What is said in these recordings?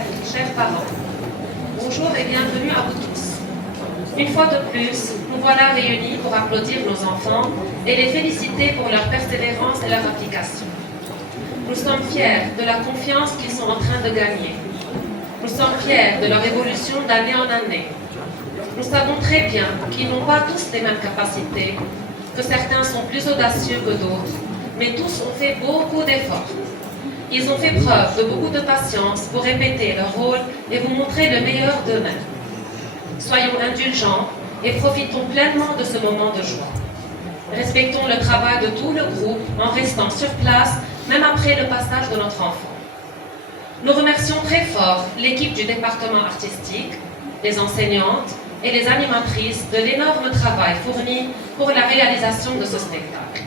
élèves, chers parents, bonjour et bienvenue à vous tous. Une fois de plus, nous voilà réunis pour applaudir nos enfants et les féliciter pour leur persévérance et leur application. Nous sommes fiers de la confiance qu'ils sont en train de gagner. Nous sommes fiers de leur évolution d'année en année. Nous savons très bien qu'ils n'ont pas tous les mêmes capacités, que certains sont plus audacieux que d'autres, mais tous ont fait beaucoup d'efforts. Ils ont fait preuve de beaucoup de patience pour répéter leur rôle et vous montrer le meilleur d'eux-mêmes. Soyons indulgents et profitons pleinement de ce moment de joie. Respectons le travail de tout le groupe en restant sur place, même après le passage de notre enfant. Nous remercions très fort l'équipe du département artistique, les enseignantes et les animatrices de l'énorme travail fourni pour la réalisation de ce spectacle.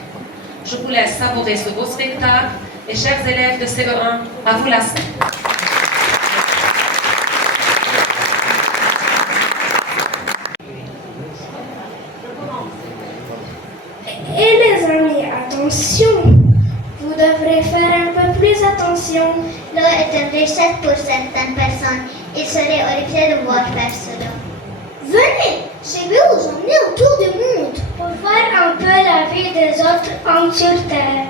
Je vous laisse savourer ce beau spectacle et chers élèves de CE1, à vous la scène. Et les amis, attention! Vous devrez faire un peu plus attention. L'eau est une richesse pour certaines personnes. Il serait horrifié de voir faire cela. Venez, je vais vous emmener autour du monde pour voir un peu la vie des autres hommes sur Terre.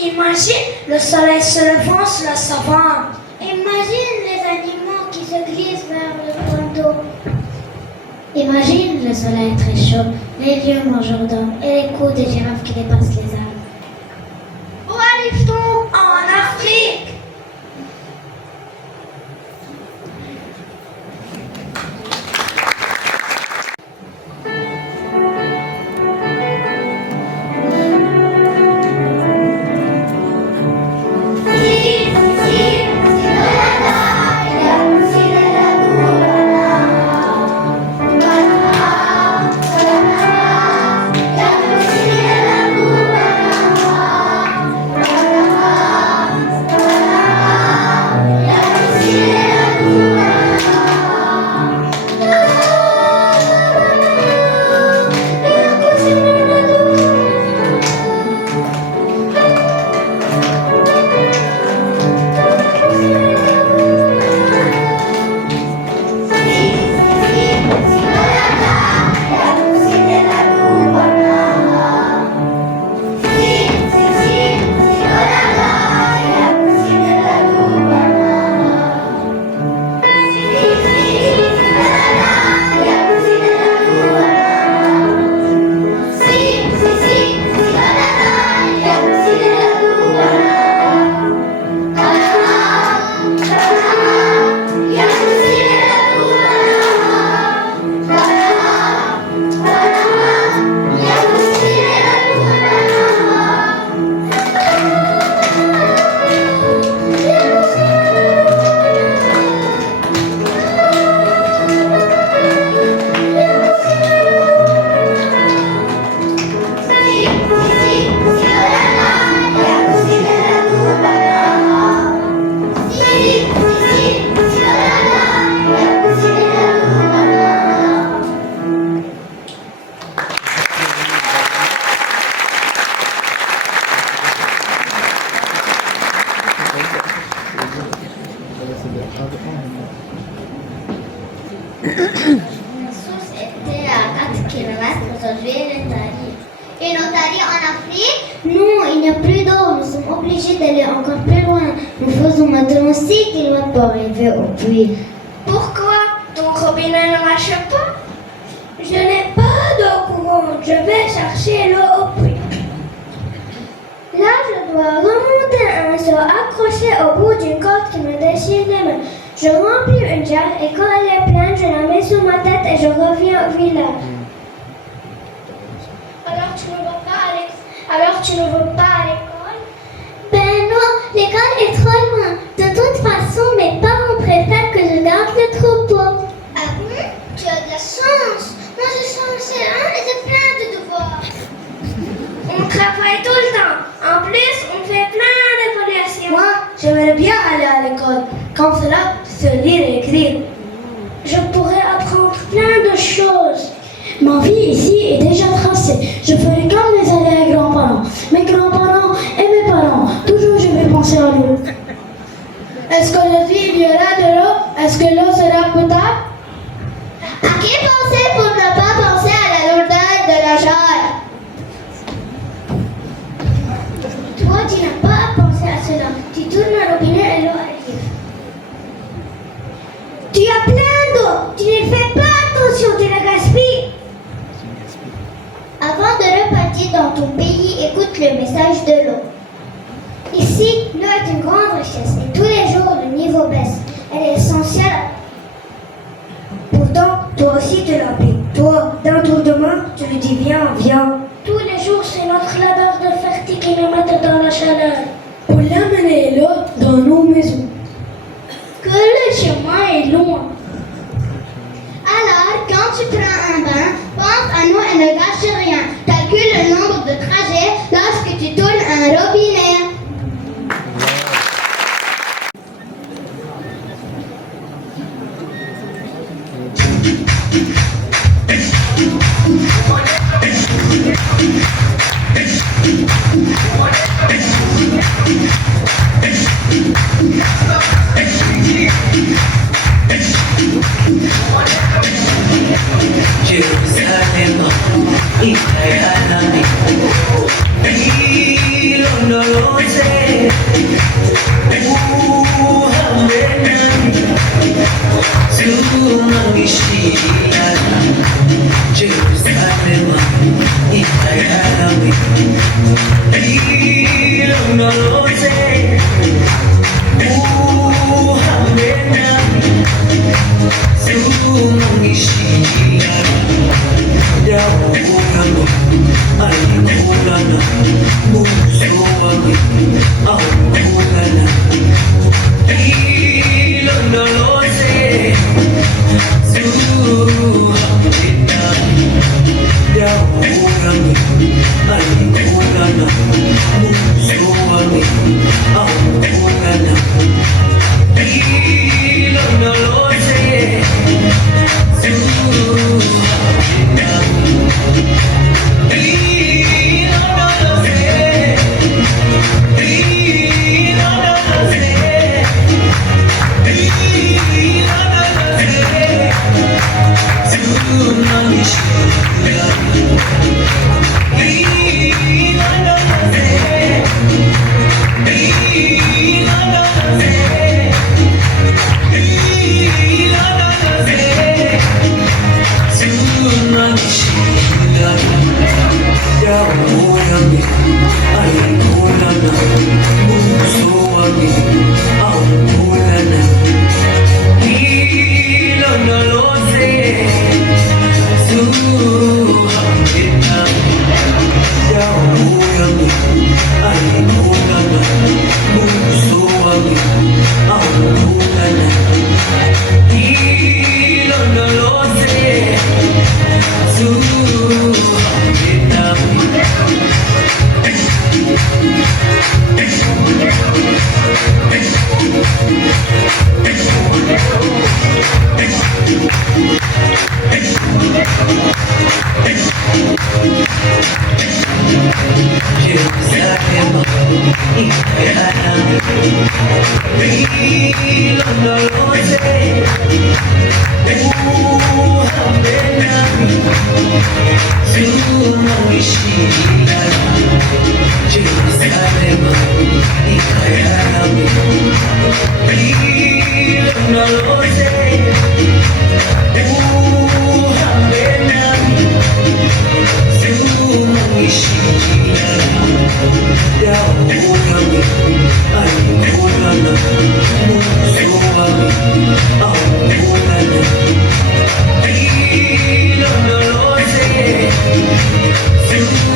Imagine le soleil se levant sur la savane. Imagine les animaux qui se glissent vers le point d'eau. Imagine le soleil très chaud, les lieux mangeurs d'hommes et les coups des girafes qui dépassent les arbres. Où arrive-t-on en Afrique? La source était à 4 km aujourd'hui une otarie. Une otarie en Afrique? Non, il n'y a plus d'eau, nous sommes obligés d'aller encore plus loin. Nous faisons maintenant 6 km pour arriver au puits. Pourquoi? Ton robinet ne marche pas? Je n'ai pas d'eau courante, je vais chercher l'eau au puits. Là, je dois remonter un seau accroché au bout d'une corde qui me déchire les mains. Je remplis une jarre et quand elle est pleine, je la mets sur ma tête et je reviens au village. Alors tu ne vas pas à l'école? est-ce qu'aujourd'hui il y aura de l'eau? Est-ce que l'eau sera potable? À qui penser pour ne pas penser à la lourdeur de la jarre? Toi, tu n'as pas à penser à cela. Tu tournes le robinet et l'eau arrive. Tu as plein d'eau. Tu ne fais pas attention, tu la gaspilles. Avant de repartir dans ton pays, écoute le message de l'eau. Ici, l'eau est une grande richesse et tous les jours le niveau baisse. Elle est essentielle. Pourtant, toi aussi tu la payes. Toi, d'un tour de main, tu lui dis viens, viens. Tous les jours, c'est notre labeur de faire tes kilomètres dans la chaleur pour l'amener l'eau dans nos maisons. Que le chemin est loin. Alors, quand tu prends un bain, pense à nous et ne gâche rien. Calcule le nombre de trajets lorsque tu tournes un robinet. Jerusalem, ikayalami, ilondoloze, uhambe nami, tunganishiana. Jerusalem, ikayalami, ilondoloze, uhambe nami, tunganishiana. Dawo yami ayikholana, buso wami awukholana. Ilondoloze, zuhambe nami. Dawo yami ayikholana, buso wami awukholana. Ilondoloze,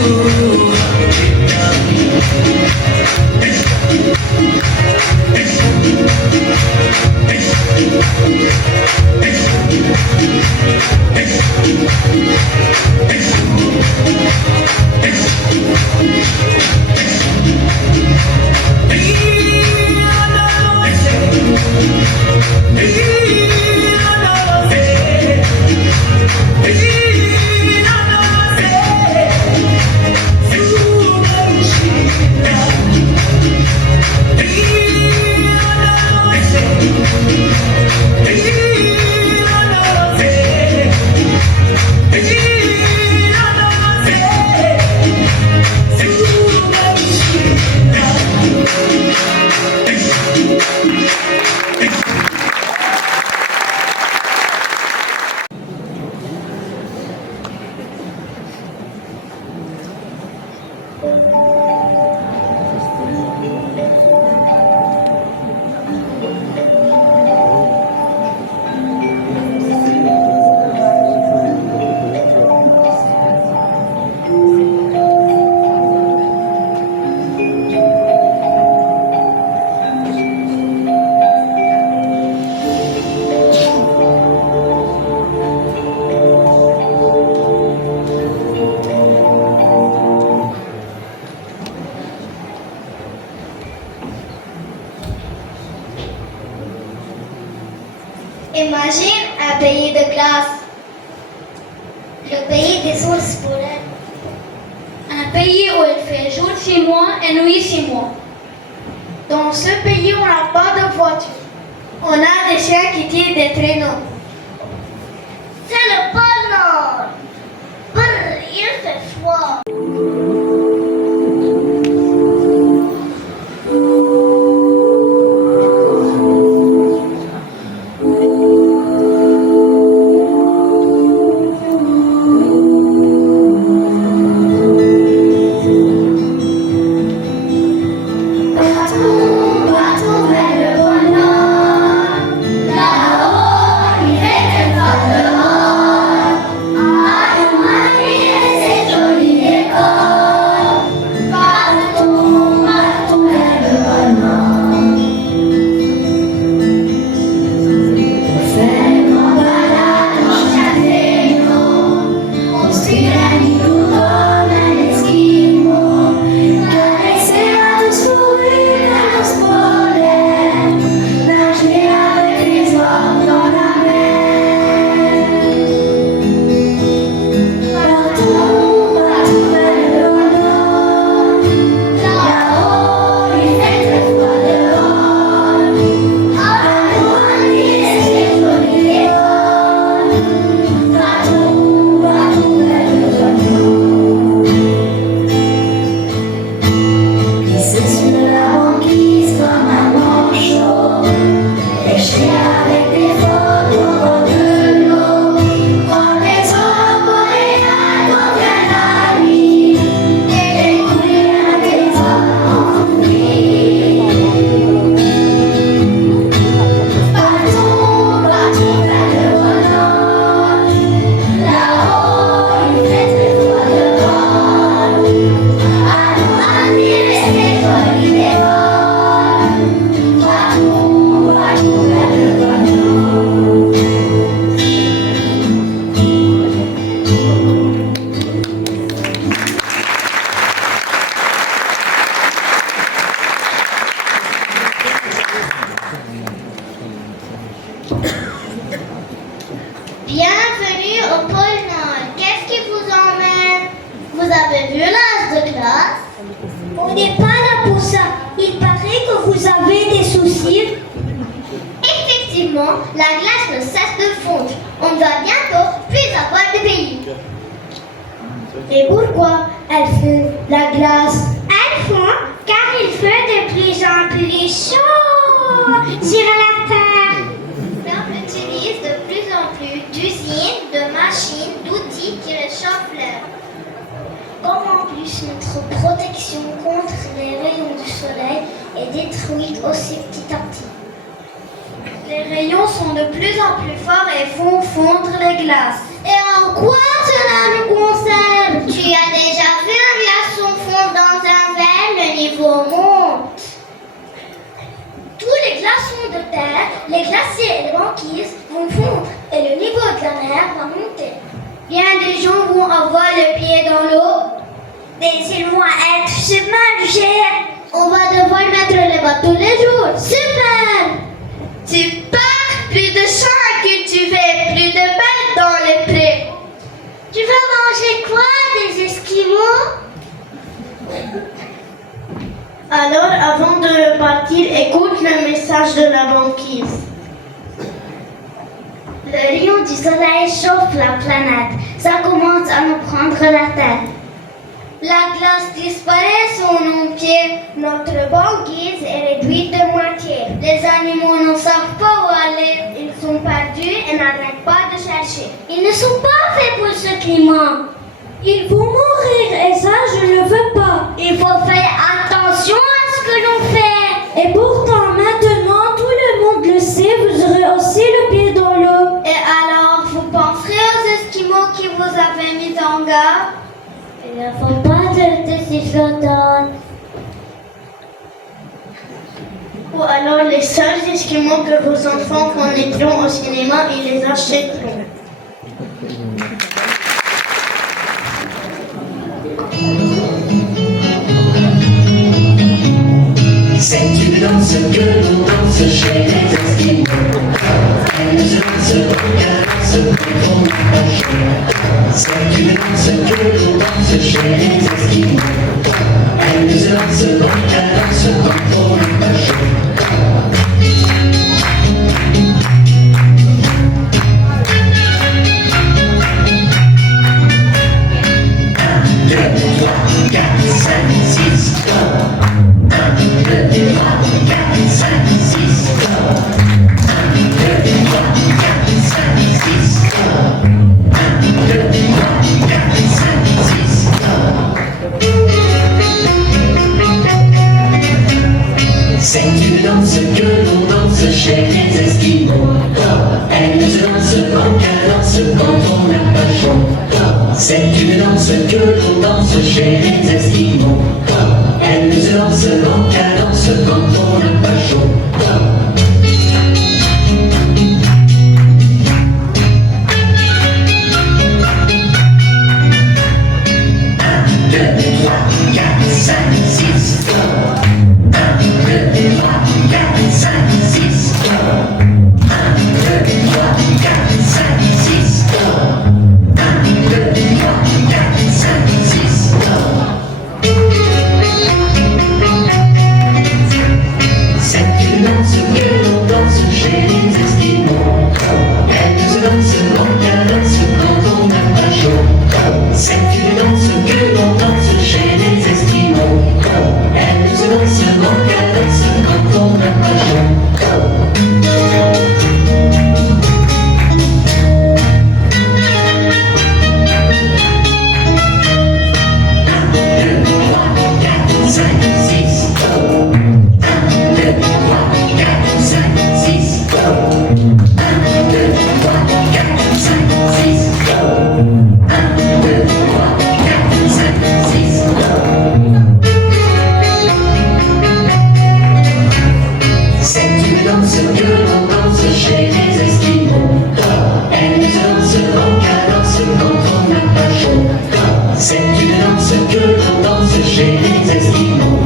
Ooh, Imagine un pays de glace. Le pays des ours polaires. Un pays où il fait jour 6 mois et nuit 6 mois. Dans ce pays, on n'a pas de voiture. On a des chiens qui tirent des traîneaux. C'est le pôle Nord. Brrr, il fait froid. Bienvenue au pôle Nord. Qu'est-ce qui vous emmène? Vous avez vu l'âge de glace? On n'est pas là pour ça. Il paraît que vous avez des soucis. Effectivement, la glace ne cesse de fondre. On ne va bientôt plus avoir de pays. Et pourquoi elle fond, la glace? Elle fond car il fait de plus en plus chaud sur la Terre. L'homme utilise de plus en plus d'usines, de machines, d'outils qui réchauffent l'air. Comme en plus notre protection contre les rayons du soleil est détruite aussi petit à petit. Les rayons sont de plus en plus forts et font fondre les glaces. Et en quoi cela nous concerne? Tu as déjà vu un glaçon fondre dans un verre? Le niveau monte. Tous les glaçons de terre, les glaciers et les banquises vont fondre et le niveau de la mer va monter. Bien des gens vont avoir le pied dans l'eau. Ils vont être submergés. On va devoir mettre les bateaux tous les jours. Super! Tu pars, plus de champs à cultiver, plus de bêtes dans les prés. Tu vas manger quoi, des Esquimaux? Alors, avant de partir, écoute le message de la banquise. Le rayon du soleil chauffe la planète. Ça commence à nous prendre la tête. La glace disparaît sous nos pieds. Notre banquise est réduite de moitié. Les animaux ne savent pas où aller. Ils sont perdus et n'arrêtent pas de chercher. Ils ne sont pas faits pour ce climat. Ils vont mourir et ça, je ne veux pas. Il faut faire attention à ce que l'on fait. Et pourtant, maintenant, tout le monde le sait, vous aurez aussi le pied dans l'eau. Et alors, vous penserez aux Esquimaux qui vous avaient mis en garde? Il ne faut pas de si flottante. Ou alors les seuls Esquimaux que vos enfants connaîtront au cinéma, ils les achèteront. C'est une danse que l'on danse chez les Esquimaux. Elle ne se lance qu'à danse quand on n'a pas chaud. C'est une danse que l'on danse chez les Esquimaux. Elle ne se lance qu'à danse quand on n'a pas chaud. C'est une danse que l'on danse chez les Esquimaux. Elle ne se lance qu'à danse quand on n'a pas chaud. C'est une danse que l'on danse chez les Esquimaux.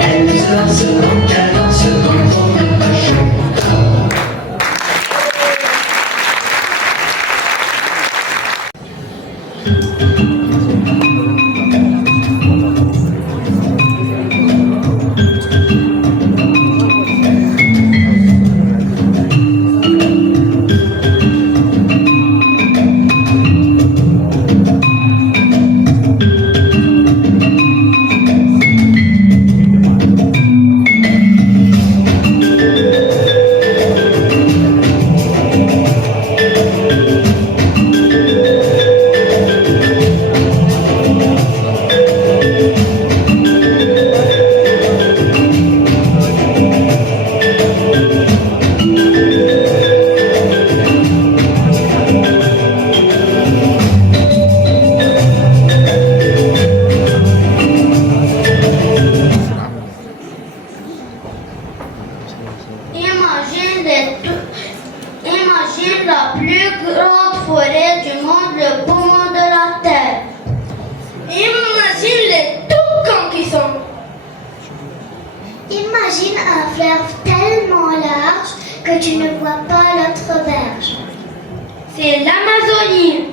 Elle ne se lance qu'à danse quand on n'a pas chaud. Imagine la plus grande forêt du monde, le poumon de la terre. Imagine les toucans qui sont. Imagine un fleuve tellement large que tu ne vois pas l'autre berge. C'est l'Amazonie.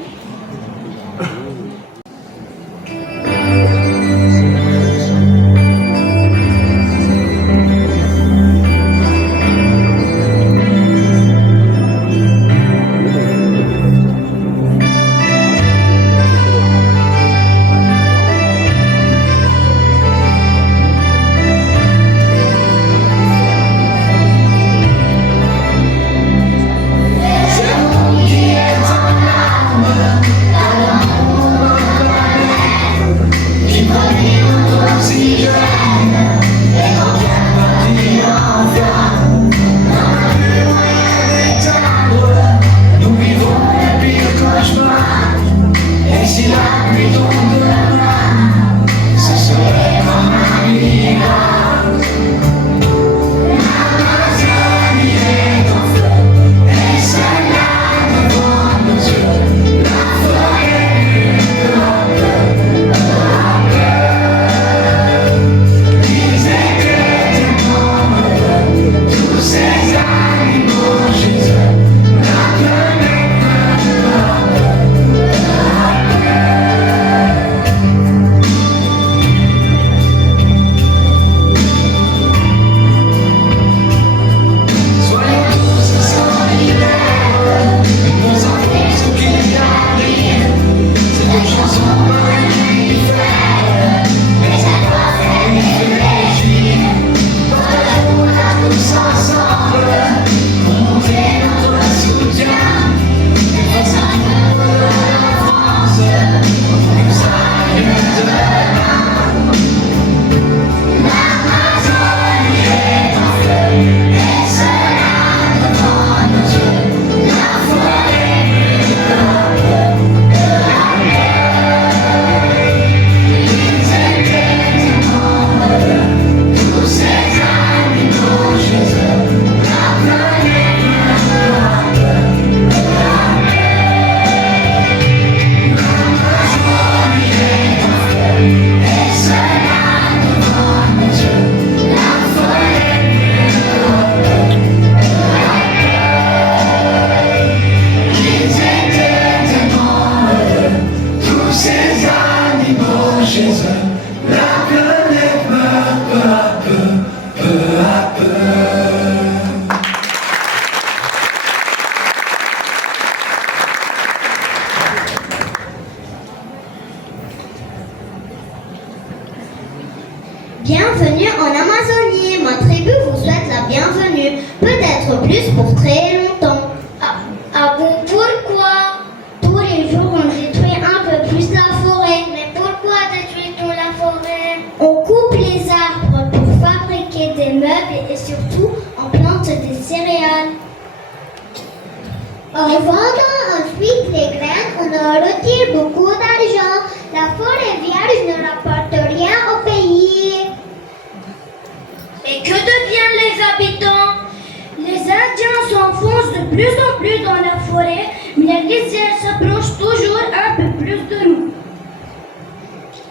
C'est mon qui est en larmes. en Amazonie. Ma tribu vous souhaite la bienvenue. Peut-être plus pour très longtemps. Ah bon, pourquoi? Tous les jours, on détruit un peu plus la forêt. Mais pourquoi détruit-on la forêt? On coupe les arbres pour fabriquer des meubles et surtout, on plante des céréales. En vendant ensuite les graines, on en retire beaucoup d'argent. La forêt vierge ne rapporte rien au pays. Et que deviennent les habitants? Les Indiens s'enfoncent de plus en plus dans la forêt, mais les lisières s'approchent toujours un peu plus de nous.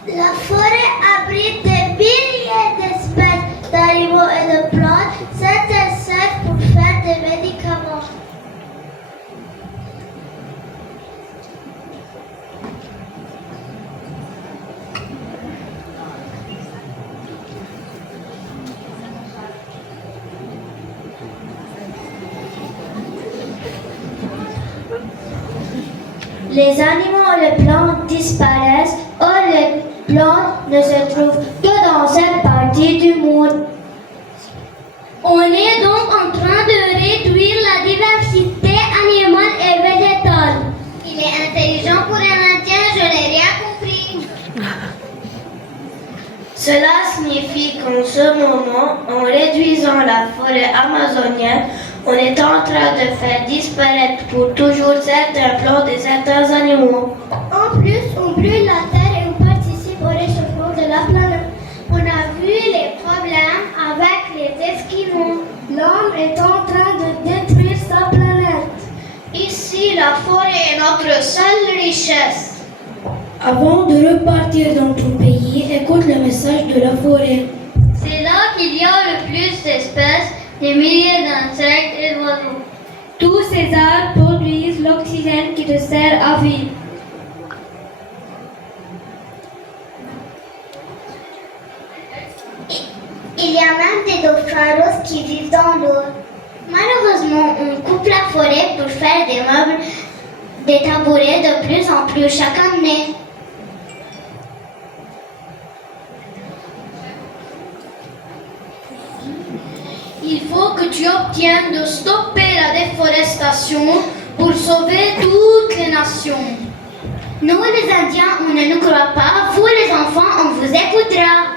La forêt abrite des milliers d'espèces d'animaux et de plantes. Certaines servent pour faire des médicaments. Les animaux et les plantes disparaissent, or les plantes ne se trouvent que dans cette partie du monde. On est donc en train de réduire la diversité animale et végétale. Il est intelligent pour un Indien, je n'ai rien compris. Cela signifie qu'en ce moment, en réduisant la forêt amazonienne, on est en train de faire disparaître pour toujours certaines plantes et certains animaux. En plus, on brûle la terre et on participe au réchauffement de la planète. On a vu les problèmes avec les Esquimaux. L'homme est en train de détruire sa planète. Ici, la forêt est notre seule richesse. Avant de repartir dans ton pays, écoute le message de la forêt. C'est là qu'il y a le plus d'espèces, des milliers d'insectes et d'oiseaux. Tous ces arbres produisent l'oxygène qui te sert à vivre. Il y a même des dauphins roses qui vivent dans l'eau. Malheureusement, on coupe la forêt pour faire des meubles, des tabourets de plus en plus chaque année. Il faut que tu obtiennes de stopper la déforestation pour sauver toutes les nations. Nous, les Indiens, on ne nous croit pas. Vous, les enfants, on vous écoutera.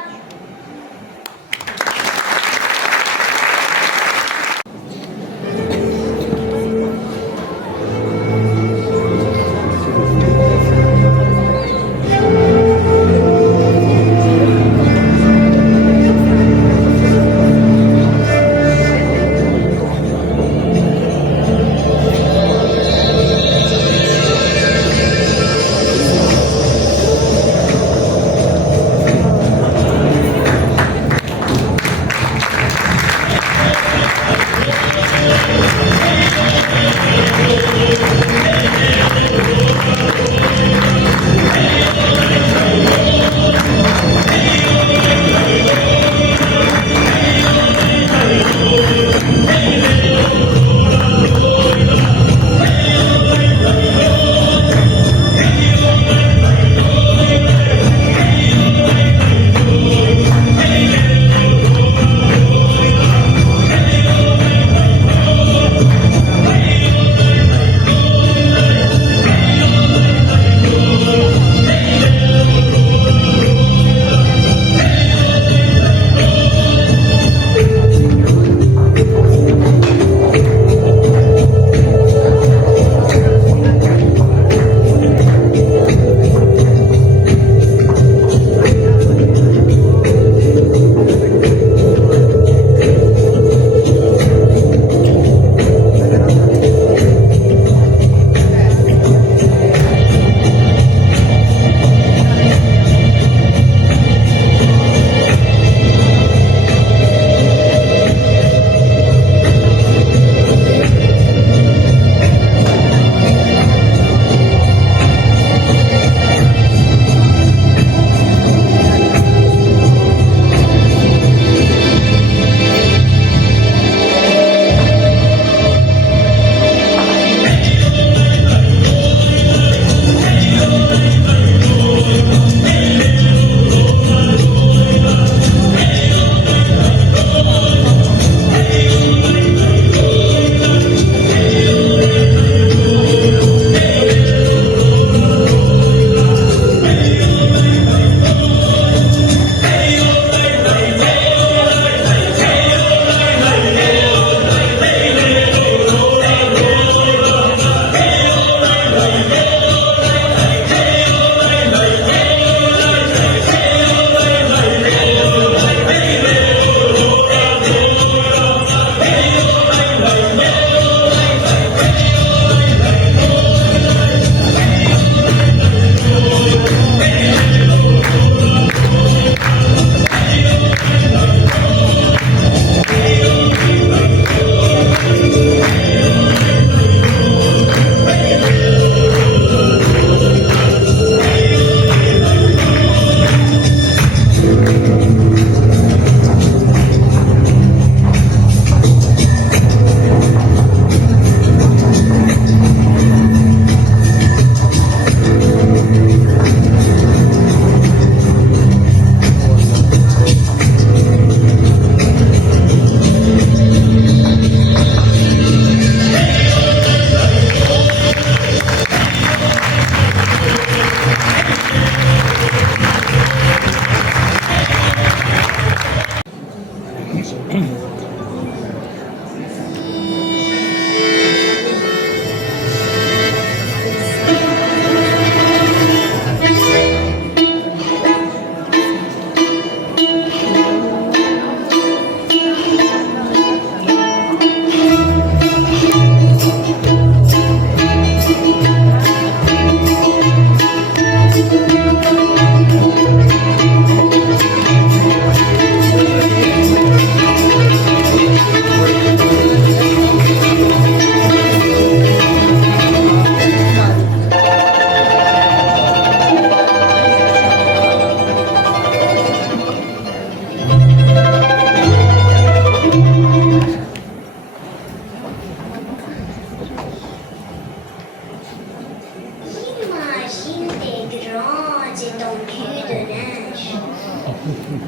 Imagine des grandes étendues de neige.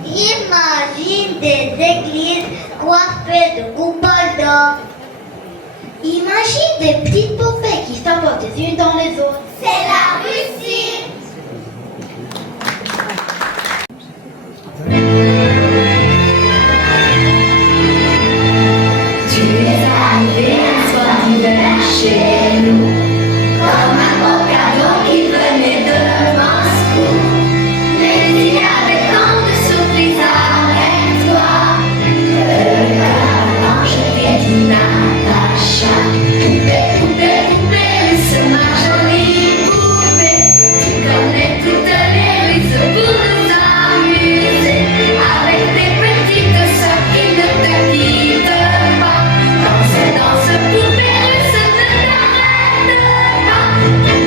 Imagine des églises coiffées de coupoles d'or. Imagine des petites poupées qui s'emportent les unes dans les autres. C'est la Russie. Tu es arrivé un soir d'hiver chez nous, comme un beau cadeau qui venait de Moscou. Mais il y avait tant de surprises avec toi. Le cœur blanche était dit Natacha. Poupée, poupée, poupée, russe, ma jolie poupée. Tu connais toutes les ruses pour nous amuser. Avec tes petites sœurs qui ne te quittent pas. Danse, poupée russe, ne t'arrête pas. Poupée,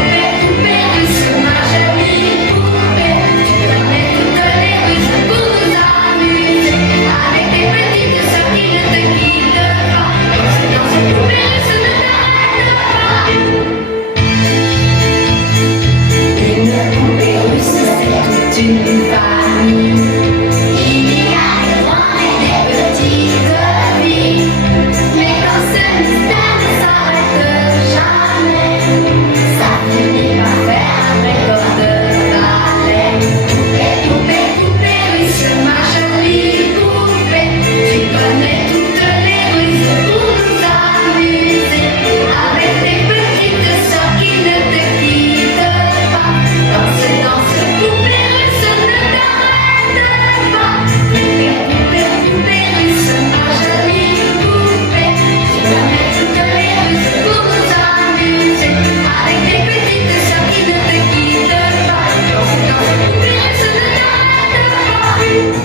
poupée, poupée russe, ma jolie poupée. Tu connais toutes les ruses pour nous amuser. Avec tes petites sœurs qui ne te quittent pas. Danse, poupée russe, ne t'arrête pas. Une poupée russe, c'est toute une famille. Il y a des grands et des petites filles. Mais quand ce mystère ne s'arrête jamais, ça finit par faire un record de ballet. Poupée, poupée, poupée russe, ma jolie poupée. Tu connais toutes les ruses pour nous amuser. Avec tes petites sœurs qui ne te quittent pas. Danse, danse, poupée russe, ne t'arrête pas. Poupée, poupée, poupée russe, ma jolie poupée. Tu connais toutes les ruses pour nous amuser. Avec tes petites sœurs qui ne te quittent pas. Danse, danse, poupée russe, ne t'arrête pas.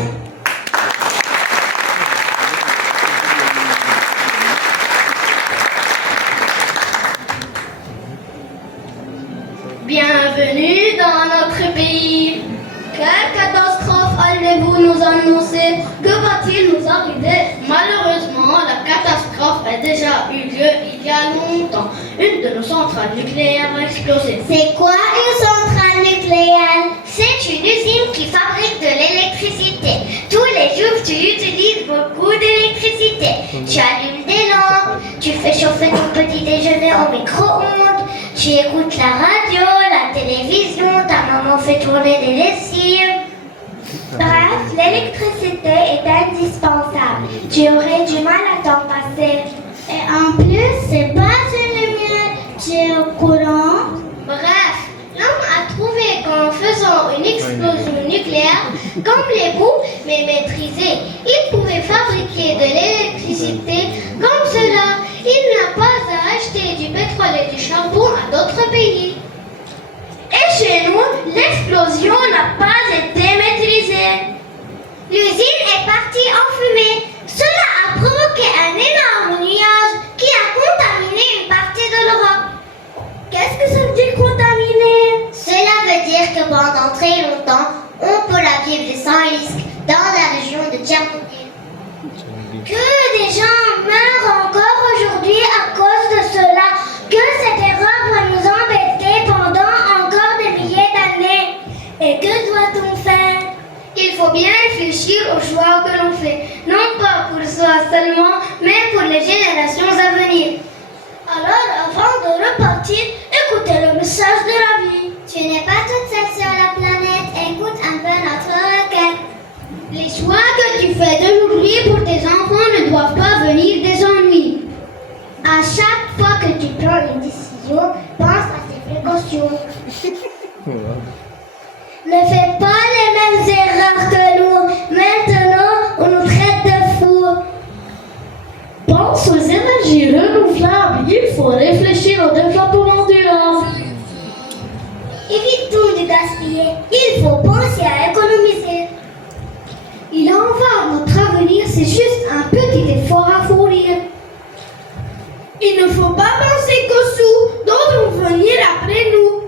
Bienvenue dans notre pays. Quelle catastrophe allez-vous nous annoncer? Que va-t-il nous arriver? Malheureusement, la catastrophe a déjà eu lieu il y a longtemps. Une de nos centrales nucléaires a explosé. C'est quoi une centrale nucléaire? C'est une usine qui fabrique de l'électricité. Tous les jours, tu utilises beaucoup d'électricité. Tu allumes des lampes, tu fais chauffer ton petit déjeuner au micro-ondes, tu écoutes la radio, la télévision, ta maman fait tourner des lessives. Bref, l'électricité est indispensable. Tu aurais du mal à t'en passer. Et en plus, c'est pas une lumière, tu es au courant. Bref, l'homme a trouvé qu'en faisant une explosion nucléaire, comme les bouts, mais maîtrisée, il pouvait fabriquer de l'électricité comme cela. Il n'a pas à acheter du pétrole et du charbon à d'autres pays. Et chez nous, l'explosion n'a pas été maîtrisée. L'usine est partie en fumée. Cela a provoqué un énorme nuage qui a contaminé une partie de l'Europe. Qu'est-ce que ça veut dire contaminé? Cela veut dire que pendant très longtemps, on peut la vivre sans risque dans la région de Tchernobyl. Que des gens meurent encore aujourd'hui à cause de cela, que cette erreur va nous embêter pendant encore des milliers d'années. Et que doit-on faire? Il faut bien réfléchir aux choix que l'on fait, non pas pour soi seulement, mais pour les générations à venir. Alors, avant de repartir, écoutez le message de la vie. Tu n'es pas toute seule sur la planète, écoute un peu notre requête. Les choix que tu fais d'aujourd'hui pour réfléchir au développement durable. Évitons de gaspiller. Il faut penser à économiser. Il en va de notre avenir, c'est juste un petit effort à fournir. Il ne faut pas penser qu'aux sous, d'autres vont venir après nous.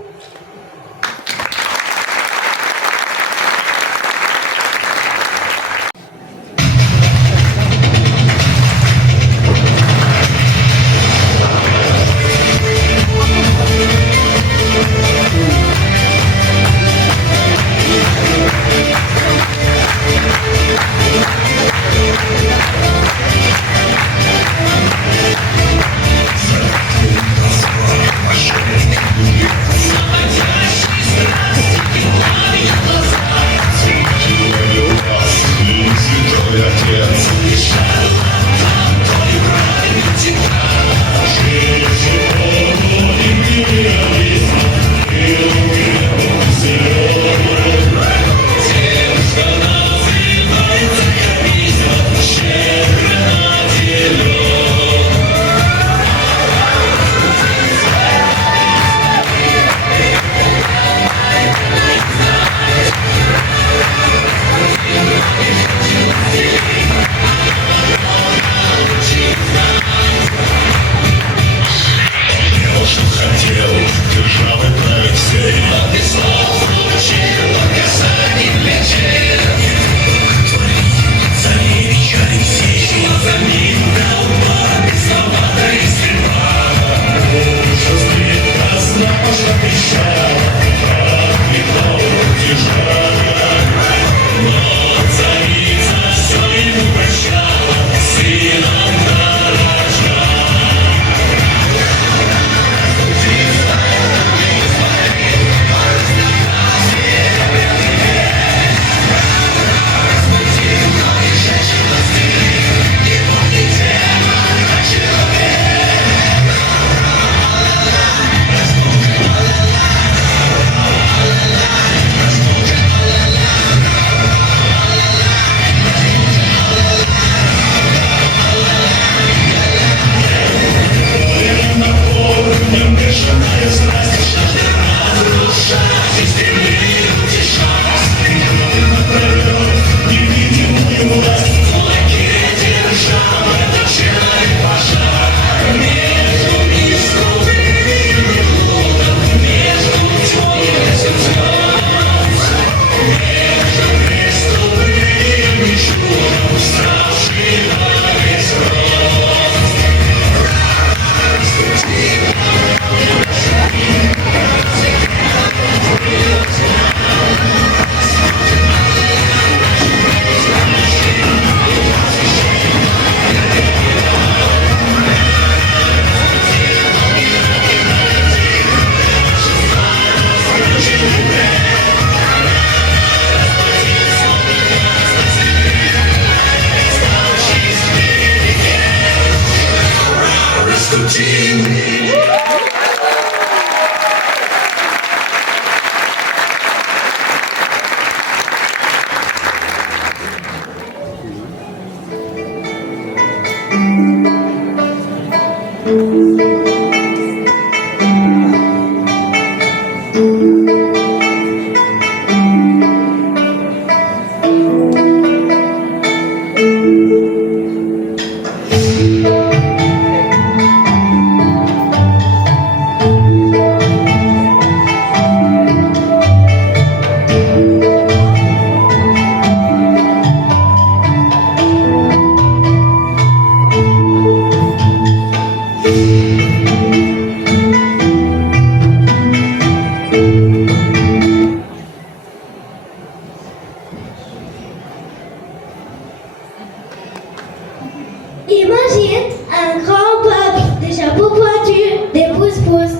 Imagine un grand peuple, des chapeaux pointus, des pousse-pousse.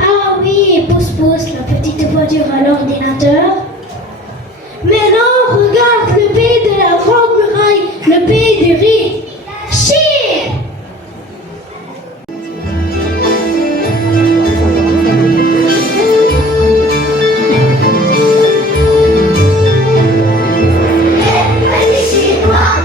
Ah oui, pousse-pousse, la petite voiture à l'ordinateur. Mais non, regarde le pays de la grande muraille, le pays du riz. Chine! Chinois,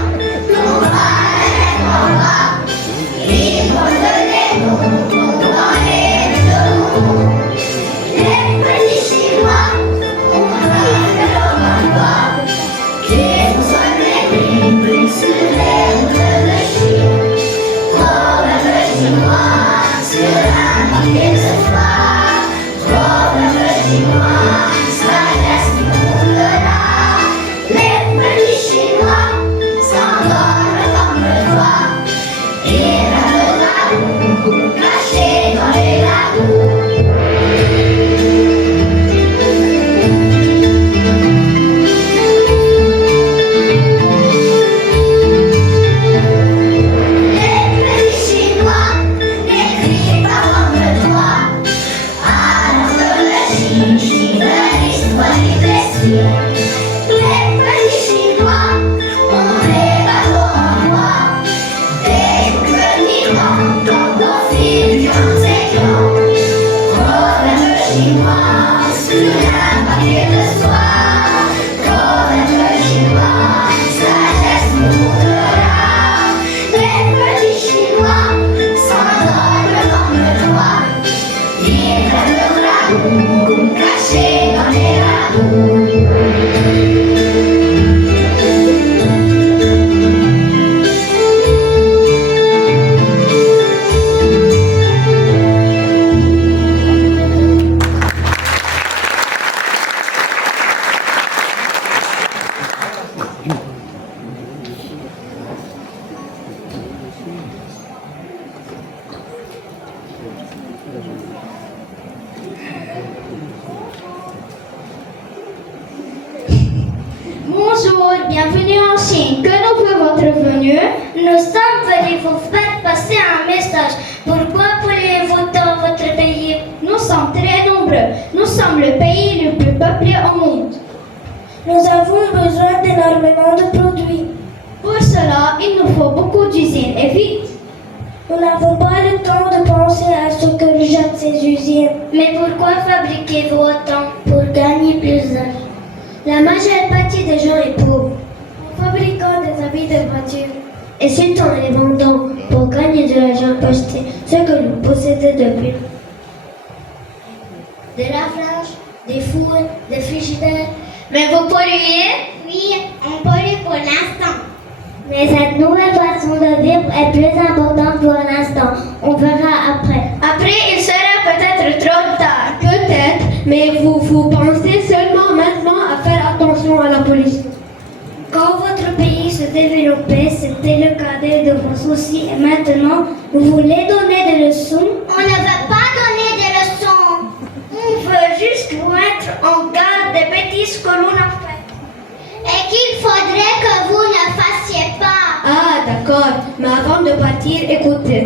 un papier de soie, comme un chinois, sagesse moudra. Les petits chinois s'endorment comme le roi, ils prennent le ragoût caché dans les ragoûts. Bonjour, bienvenue en Chine. Que nous fait votre venue? Nous sommes venus vous faire passer un message. Pourquoi pourriez-vous dans votre pays? Nous sommes très nombreux. Nous sommes le pays le plus peuplé au monde. Nous avons besoin d'énormément de produits. Pour cela, il nous faut beaucoup d'usines et vite. Nous n'avons pas le temps de penser à ce que jettent ces usines. Mais pourquoi fabriquez-vous autant? Pour gagner plus d'argent. La majeure partie des gens est pauvre. En fabriquant des habits de voiture. Et c'est en les vendant pour gagner de l'argent pour acheter ce que nous possédons de plus. Des lave-linges, des fours, des frigidaires. Mais vous polluez? Oui, on pollue pour l'instant. Mais cette nouvelle façon de vivre est plus importante pour l'instant. On verra après. Après, il sera peut-être trop tard. Peut-être, mais vous pensez seulement maintenant à faire attention à la pollution. Quand votre pays se développait, c'était le cadet de vos soucis. Et maintenant, vous voulez donner des leçons? On ne veut pas donner des leçons. On veut juste vous mettre en garde des bêtises que l'on a faites. Et qu'il faudrait que vous ne fassiez pas. Ah, d'accord. Mais avant de partir, écoutez.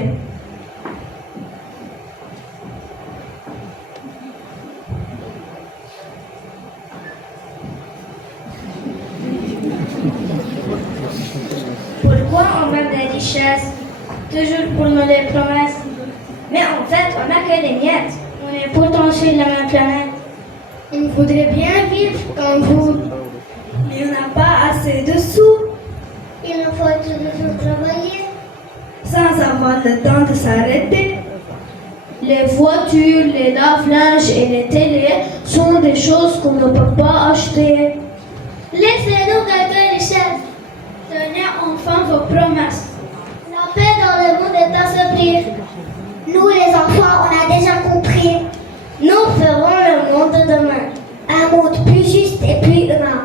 Pourquoi on veut des richesses? Toujours pour nous les promesses. Mais en fait, on n'a que des miettes. On est pourtant sur la même planète. On voudrait bien vivre comme vous. Mais on n'a pas assez de sous. Il nous faut toujours travailler. Sans avoir le temps de s'arrêter. Les voitures, les lave-linges et les télés sont des choses qu'on ne peut pas acheter. Laissez-nous quelques richesses. Tenez enfin vos promesses. La paix dans le monde est à s'offrir. Nous, les enfants, on a déjà compris. Nous ferons le monde de demain. Un monde plus juste et plus humain.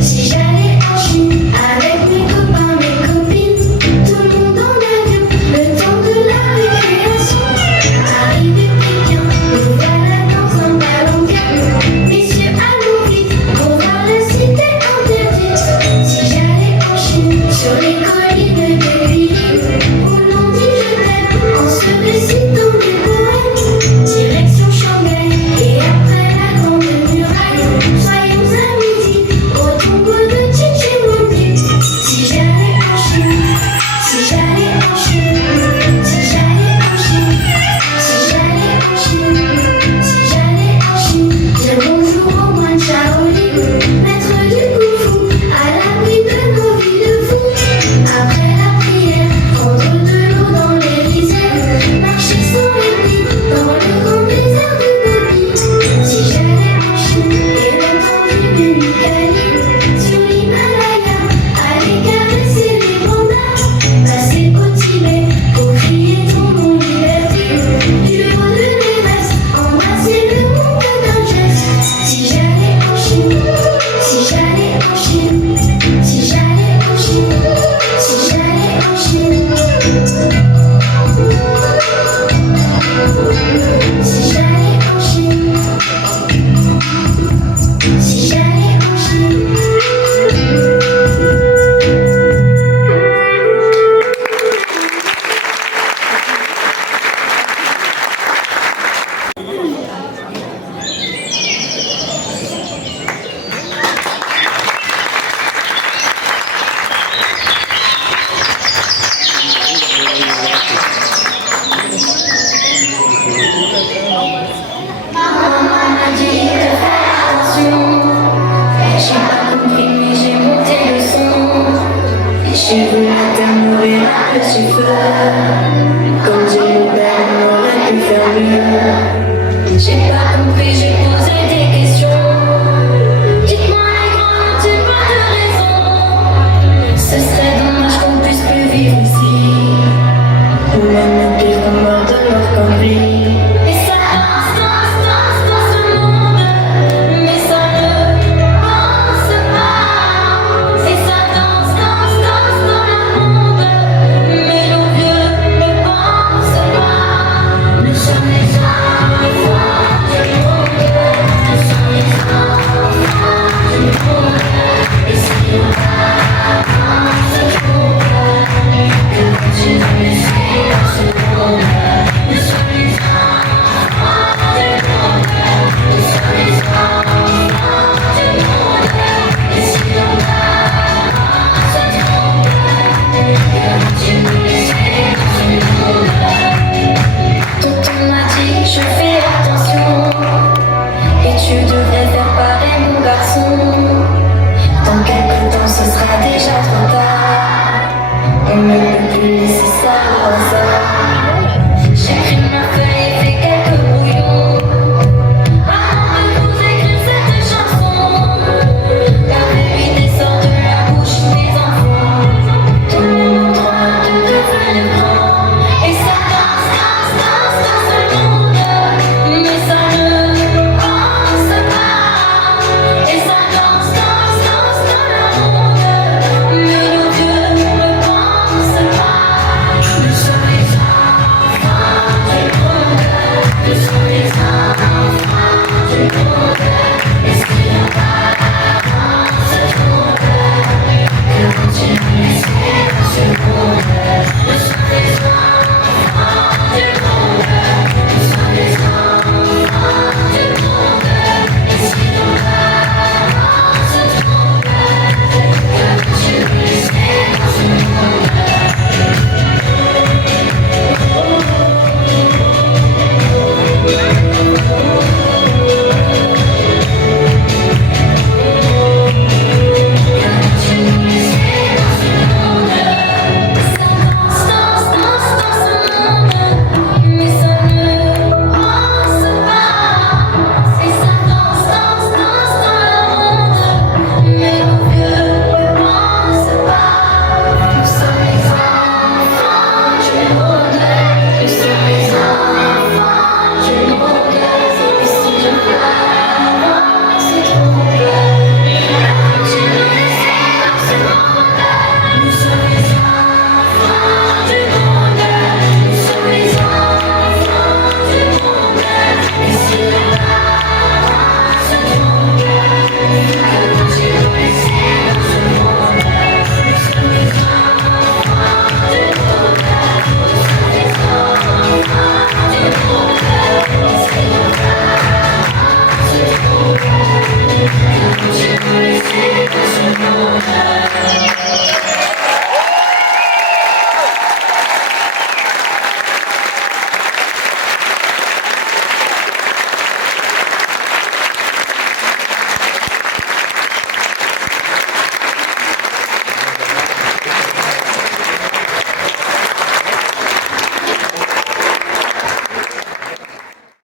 Si j'allais en Chine avec mes copains, mes copines, tout le monde en avion, le temps de la récréation. J'ai vu la terre mourir à petit feu. Comme dit mon père, on aurait pu faire mieux. J'ai pas compris, j'ai posé des questions. Dites-moi les grands, j'ai pas de raison. Ce serait dommage qu'on puisse plus vivre ici. Ou même pire qu'on meurt de leur connerie. Et ça danse, danse, danse dans ce monde. Mais ça ne pense pas. Et ça danse, danse, danse dans le monde. Mais nos vieux ne pensent pas. Nous sommes les enfants du monde. Nous sommes les enfants du monde. Et si on avance trop, que vas-tu nous laisser dans ce monde? Nous sommes les enfants du monde. Nous sommes les enfants du monde. Et si on avance trop, que vas-tu nous laisser dans ce monde? Tonton m'a dit je fais